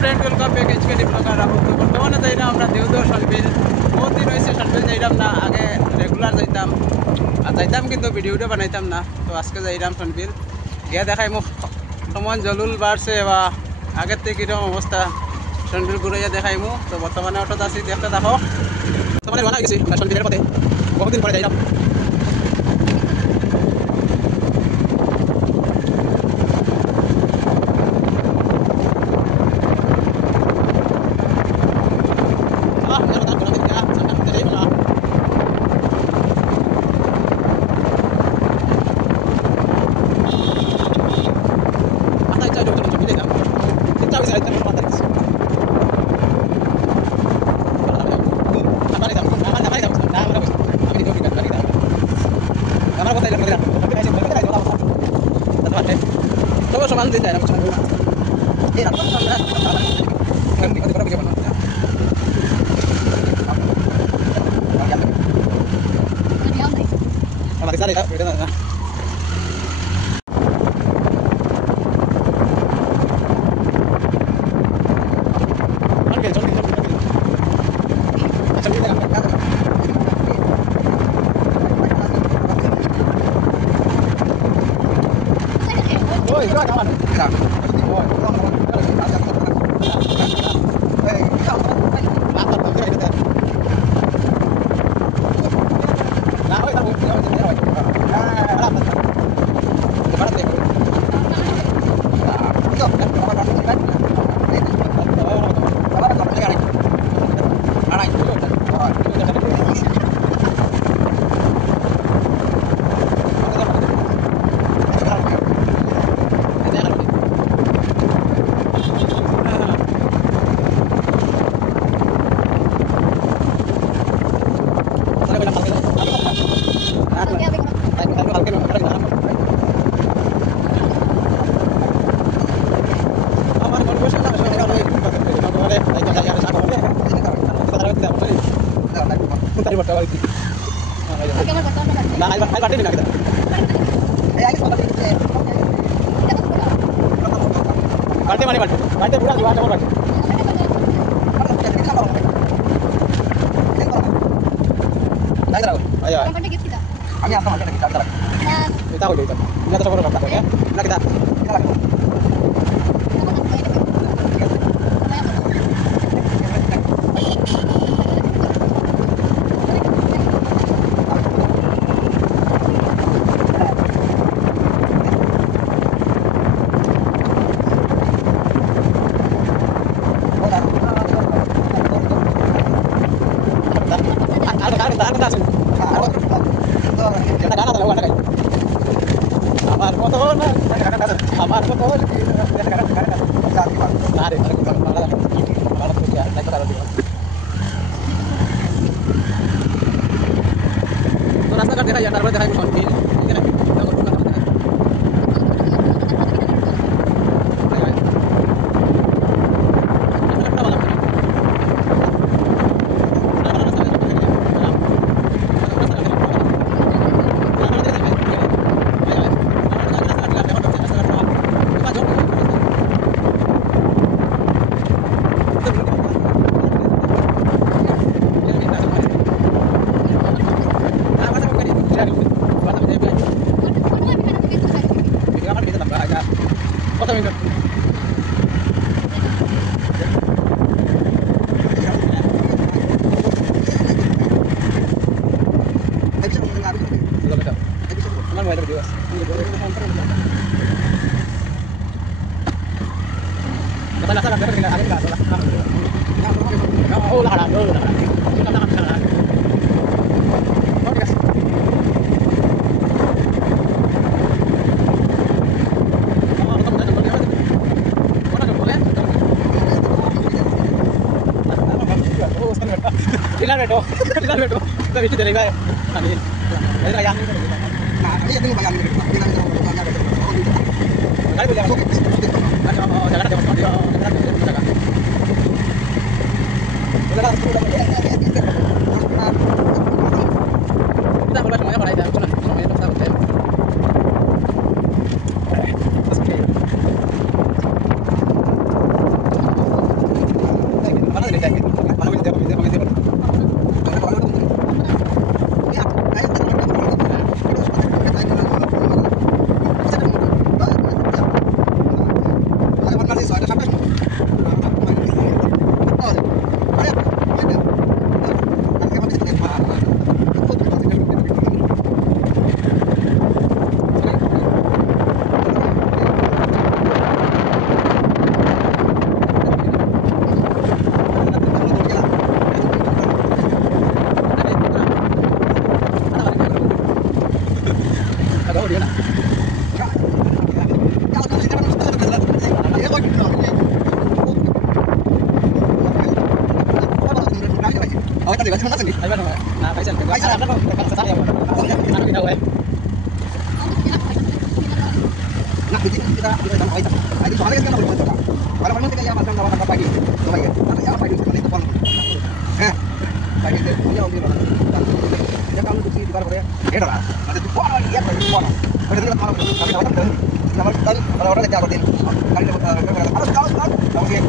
Friend welcome back HKD blogger Rahul. तो बर्तमाने जाइना আমরা দেওদর শালবিল बहुत दिन হইছে শালবিল যাইরাম না, আগে রেগুলার যাইতাম আর যাইতাম কিন্তু ভিডিওটা বানাইতাম না। তো আজকে যাইরাম শালবিল গিয়া দেখাইমু কেমন জলুল বাড়ছে বা আগের থেকে কিরকম অবস্থা শালবিল ঘুরাইয়া দেখাইমু। তো বর্তমানে অটোত আছি, দেখতে থাকো। বর্তমানে রওনা হয়ে গেছি শালবিলের পথে, বহুদিন পরে যাইরাম। Coba sama nanti dah, macam mana? Nak apa sama? Kan kita berapa jam mana? Kalau kita lihat, kita nak. kan di mana sini? Ayo dong. Nah, Faisal. Faisal apa kok? Saya ya. Anu kita wae. Nah, jadi kita sama Faisal. Nah, itu soalnya kan kita coba. Kalau memang kita ya macam kawan pagi. Coba ya. Tapi ya pagi itu pon. Pagi itu ya udah. Ya kalau di sini di Korea. Ya dah. Nanti di pon ya pagi pon. Pada kita malam. Tapi awak kan sama sekali orang-orang yang jagoin. Kali harus tahu kan. Tahu dia.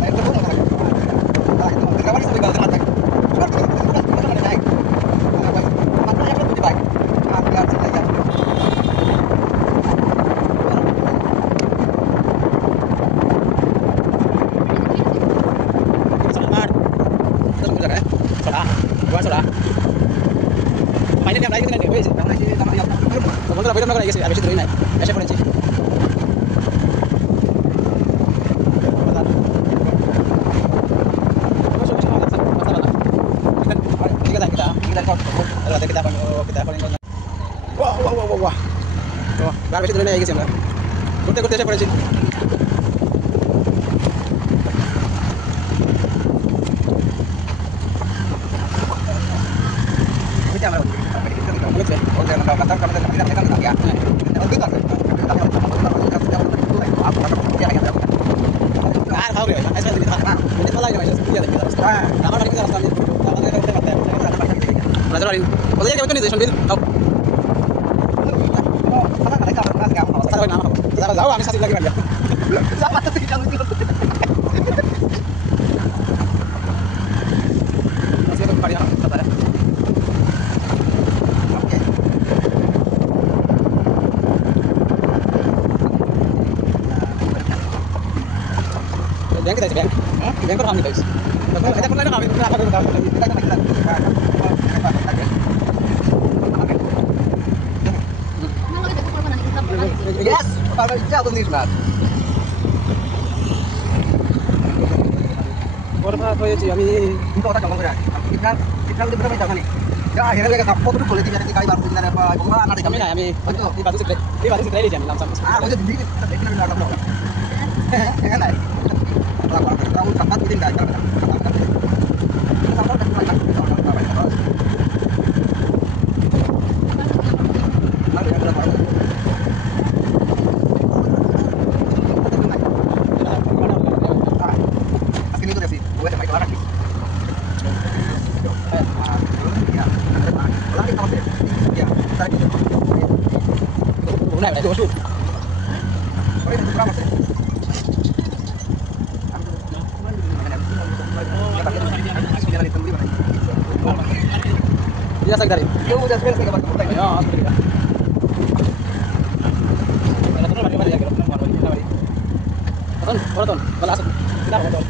Nah, itu pun orang. Nah, itu kenapa ini sampai balik mata. Cuma kita mana naik. Apa yang lebih baik? Lihat saja. Sudah. Mainnya yang lain kan dia wes. Karena sini sama yang belum. Sebentar beda nak guys, habis itu ini. Saya pun sih. Wah. Tuh, habis itu ini guys ya. Kurte saya pun sih. Yang kita coba. Yang kau hamil guys. Kita pernah kami berapa kali tahu. Kita cuma kita. Yes, kalau jauh tuh nih sebentar. Orang apa ya sih? Kami Untuk orang kampung berani. Kita udah berapa jam nih? Ya akhirnya mereka kapok tuh kulit ini kali baru kita ada apa? Gimana nanti kami? kami di batu sekret. Di batu sekret jam dalam sampai. Ah, udah di kita udah ada blok. Enak. Kalau kita udah tempat itu enggak ada. Sampai kan kita Dia sagari. Yo udah sekali saya kabar. Ya, alhamdulillah. Kalau turun lagi ya, kalau turun lagi. Beton, balas. Kita beton.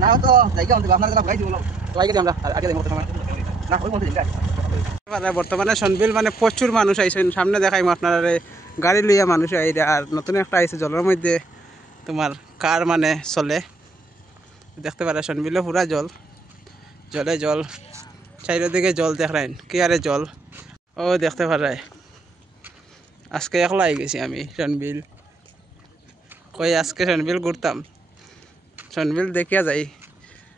না তো জায়গা আমাদের আপনার জন্য ভাই দিবো সবাই গেছি আমরা আগে যাই সময় না ওই মধ্যে যাই বর্তমানে সনবিল মানে প্রচুর মানুষ আইসেন সামনে দেখাইম আপনার গাড়ি লইয়া মানুষ আইরে আর নতুন একটা আইসে জলের মধ্যে তোমার কার মানে চলে দেখতে পারে সনবিলে পুরা জল জলে জল চারিদিকে জল দেখাইন কি আরে জল ও দেখতে পারে আজকে একলা আই গেছি আমি সনবিল কই আজকে সনবিল ঘুরতাম সনবিল দেখিয়া যাই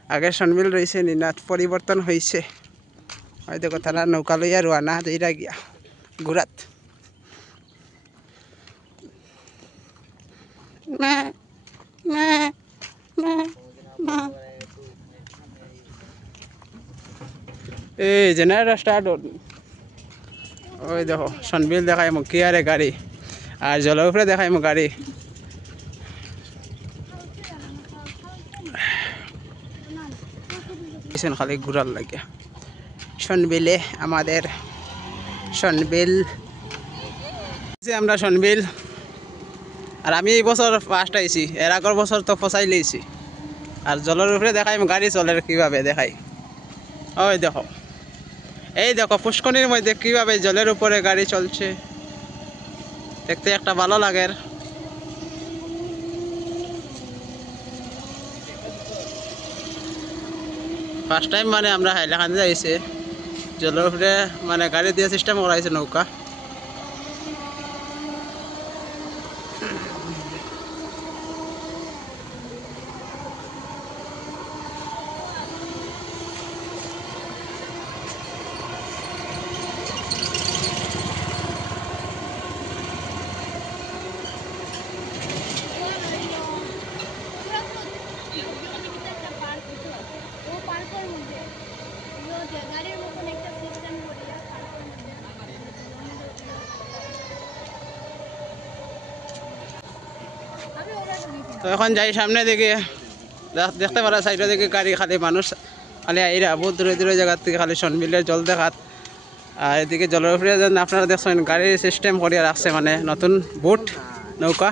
আগে সনবিল রয়েছে নিনাত পরিবর্তন হয়েছে হয় দেখো তারা নৌকা লইয়া রোয়ানা যেটা গিয়া ঘুরাত এই জেনারেটর স্টার্ট ওই দেখো সনবিল দেখাই মোক কি আরে গাড়ি আর জলের উপরে দেখাই মোক গাড়ি খালি ঘুরার লাগে সনবিলে আমাদের সনবিল আমরা সনবিল আর আমি এই বছর ফার্স্ট আইছি এর আগের বছর তো ফসাই লইছি আর জলের উপরে দেখাই গাড়ি চলে কীভাবে দেখাই ওই দেখো এই দেখো পুষ্কনির মধ্যে কীভাবে জলের উপরে গাড়ি চলছে দেখতে একটা ভালো লাগে ফার্স্ট টাইম মানে আমরা হাইলাকান্দি যাইছে জলের উপরে মানে গাড়ি দিয়ে সিস্টেম করা হয়েছে নৌকা তো এখন যাই সামনে দিকে দেখতে পারা সাইডের দিকে গাড়ি খালি মানুষ খালি আইরা বহুত দূরে দূরে জায়গার থেকে খালি সনবিলের জল দেখাত আর এদিকে জলের উপরে যেন আপনারা দেখছেন গাড়ির সিস্টেম করিয়া রাখছে মানে নতুন বোট নৌকা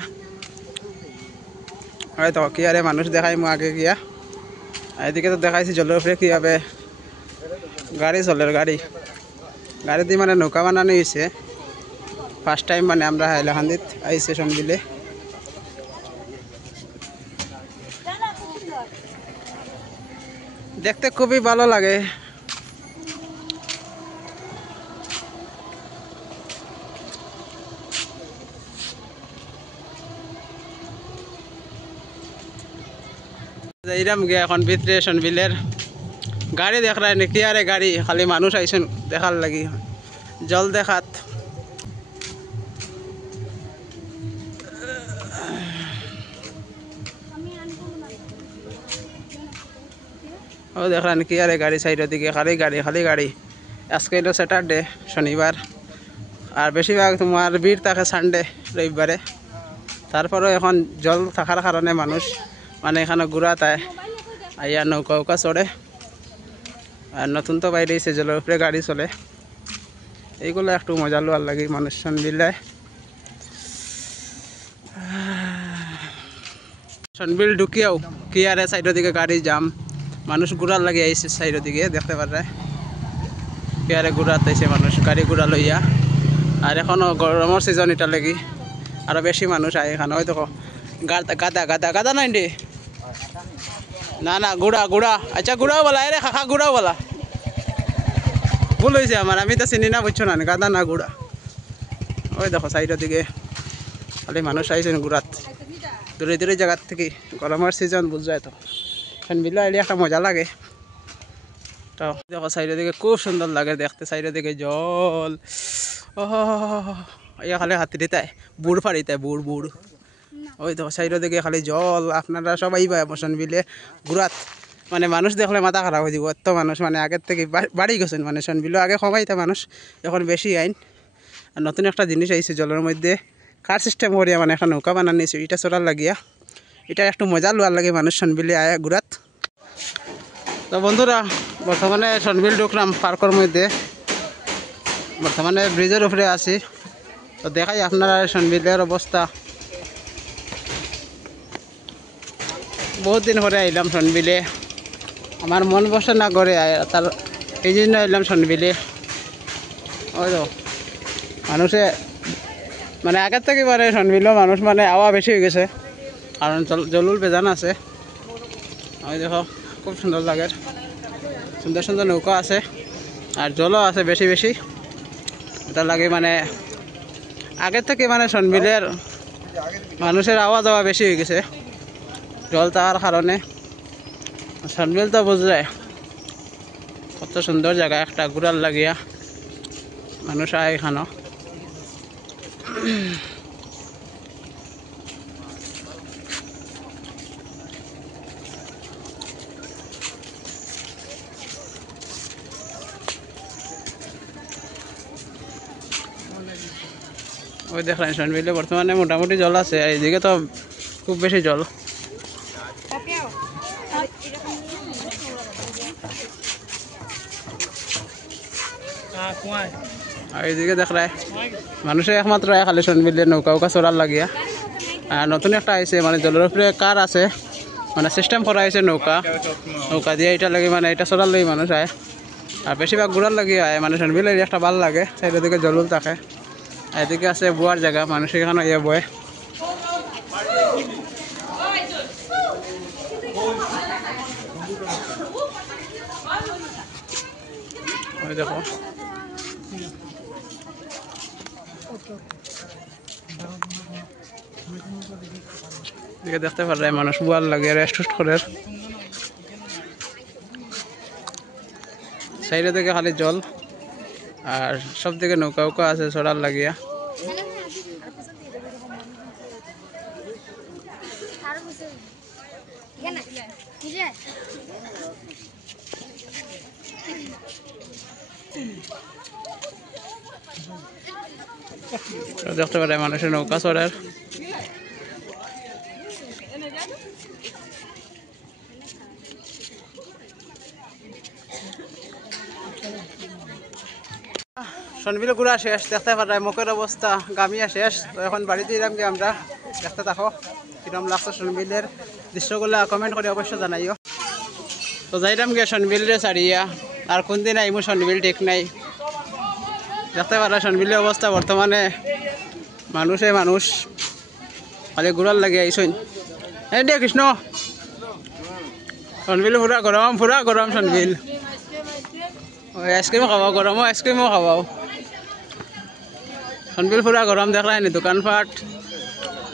হয়তো কি আরে মানুষ দেখাই মো আগে গিয়া আর এদিকে তো দেখাইছি জলের উপরে কীভাবে গাড়ি চলে গাড়ি দিয়ে মানে নৌকা বানানো হয়েছে ফার্স্ট টাইম মানে আমরা হাইলাকান্দিত আইছে সনবিলে দেখতে খুবই ভালো লাগে এইরাম গিয়ে এখন ভিতরে সনবিলের গাড়ি দেখ রায় নাকি আরে গাড়ি খালি মানুষ আইসেন দেখার লাগি জল দেখাত ও দেখলেন কি আরে গাড়ি সাইডের দিকে খালি গাড়ি আজকে হলো স্যাটারডে শনিবার আর বেশিরভাগ তোমার ভিড় থাকে সানডে রবিবারে তারপরেও এখন জল থাকার কারণে মানুষ মানে এখানে ঘুরা তাই আইয়া নৌকা চড়ে আর নতুন তো বাইরে এসে জলের উপরে গাড়ি চলে এইগুলো একটু মজা লোয়ার লাগে মানুষ সনবিলায় সনবিল ঢুকিয়াও কি আরে সাইডের দিকে গাড়ি জাম মানুষ ঘুরার লাগে আইসে সাইডের দিকে দেখতে পারে কি আরে ঘুরাতেছে মানুষ গাড়ি ঘুরা লইয়া আর এখনও গরমের সিজন এটা লাগি আরো বেশি মানুষ আয় এখানে ওই দেখো গাদা নাই রে না গুড়া আচ্ছা গুড়াও বলা রে খাখা গুড়াও বলা ভুল হয়েছে আমার আমি তো চিনি না বুঝছো না গাদা না গুড়া ওই দেখো সাইডের দিকে খালি মানুষ আইসেন গুড়াত দূরে জায়গার থেকে গরমের সিজন বুঝ যায় তো সনবিল আইলে একটা মজা লাগে তো দেখো সাইডের দিকে খুব সুন্দর লাগে দেখতে সাইডের দিকে জল ও ইয়া খালি হাতি দিতাই বুড় ফাড়িতাই বুড় ওই দেখো সাইডের দিকে খালি জল আপনারা সবাই পায় সনবিলে ঘুরাত মানে মানুষ দেখলে মাথা খারাপ হয়ে যাব, এত মানুষ মানে আগের থেকে বাড়ি গেছেন, মানে সনবিলও আগে কমাইতা মানুষ, এখন বেশি আইন। আর নতুন একটা জিনিস আইছে জলের মধ্যে কার সিস্টেম করিয়া মানে একটা নৌকা বানানো নিয়েছে, এটা চড়ার লাগিয়া, এটা একটু মজা লোয়ার লাগে মানুষ সনবিলে আয়া ঘুরাত। তো বন্ধুরা বর্তমানে সনবিল ঢুকলাম পার্কের মধ্যে, বর্তমানে ব্রিজের উপরে আছি। তো দেখাই আপনারা সনবিলের অবস্থা। বহুত দিন পরে আইলাম সনবিলে, আমার মন বসে না করে তার এই জন্য আইলাম সনবিলে। ওই তো মানুষে মানে আগের থেকে মানে সনবিলও মানুষ মানে আওয়া বেশি হয়ে গেছে, কারণ জলুল বেজান আছে। ওই দেখো খুব সুন্দর লাগে, সুন্দর সুন্দর নৌকা আছে আর জলও আছে বেশি বেশি। এটা লাগে মানে আগের থেকে মানে সনবিলের মানুষের আওয়া যাওয়া বেশি হয়ে গেছে জল থাকার কারণে। সনবিল তো বুঝলে কত সুন্দর জায়গা, একটা ঘুরার লাগিয়া মানুষ আয় এখানো। ওই দেখলেন সনবিলে বর্তমানে মোটামুটি জল আছে, আর এইদিকে তো খুব বেশি জল। আর এইদিকে দেখলে মানুষে একমাত্র খালি সনবিলে নৌকা উকা চড়ার লাগিয়া। আর নতুন একটা আইছে মানে জলের উপরে কার আছে, মানে সিস্টেম করা হয়েছে নৌকা, নৌকা দিয়ে এটা লাগে মানে এটা চড়ার লাগে মানুষ আয়। আর বেশিরভাগ ঘুরার লাগিয়ে আয়, মানে সনবিলে একটা ভাল লাগে, সাইডের দিকে জলুল থাকে। এদিকে আছে বুয়ার জায়গা, মানুষ এখানে ইয়ে বয়। ওই দেখো এদিকে দেখতে পারে মানুষ বুয়ার লাগে রেস্ট করে, সাইডে থেকে খালি জল আর সব দিকে নৌকা উকা আছে চড়ার লাগিয়া। দেখতে পারে মানুষের নৌকা চড়ার। সনবিল ঘুরা শেষ, দেখতে পারে মুখের অবস্থা গামিয়া শেষ। তো এখন বাড়িতে এলাম কি আমরা, দেখতে থাকো কিরম লাগছে সনবিলের দৃশ্যগুলো, কমেন্ট করে অবশ্যই জানাইও। তো যাইলাম গিয়ে সনবিলে ছাড়িয়া, আর কোন দিন আইমু সনবিল ঠিক নাই। দেখতে পারে সনবিলের অবস্থা বর্তমানে মানুষ খালি ঘুরার লাগে আইসইন। এই দে কৃষ্ণ, সনবিল পুরা গরম সনবিল। ওই আইসক্রিমও খাওয়াও, গরমও আইসক্রিমও খাওয়াও। সনবিল পুরা গরম, দেখলাই নি দোকানপাট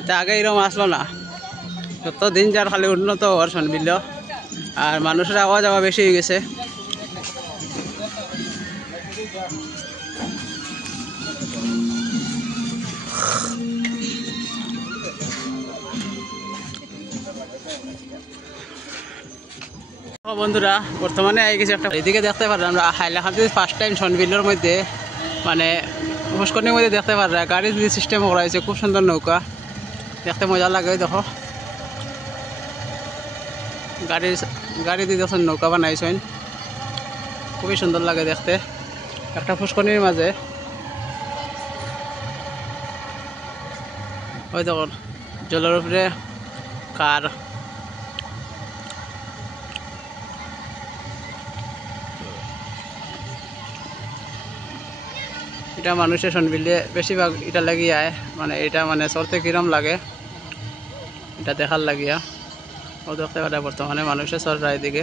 এটা আগে এরকম আসলো না, যত দিন যার খালি উন্নত হওয়ার সনবিল। আর মানুষের আওয়া যাওয়া বেশি হয়ে গেছে। বন্ধুরা বর্তমানে আই গেছে একটা, এদিকে দেখতে পারেন আমরা হাইলাকান্দি ফার্স্ট টাইম সনবিলের মধ্যে মানে পুষ্করণীর মধ্যে দেখতে পারে গাড়ির সিস্টেম করা হয়েছে, খুব সুন্দর নৌকা, দেখতে মজা লাগে। দেখো গাড়ি দিয়ে দেখুন নৌকা বানাইছেন, খুবই সুন্দর লাগে দেখতে, একটা পুষ্করণীর মাঝে। ওই দেখুন জলের উপরে কার, এটা মানুষের সনবিলে বেশিরভাগ এটা লাগিয়ে আয়, মানে এটা মানে চড়তে কিরম লাগে এটা দেখার লাগিয়া। ও দেখতে পারে বর্তমানে মানুষের চড় এদিকে।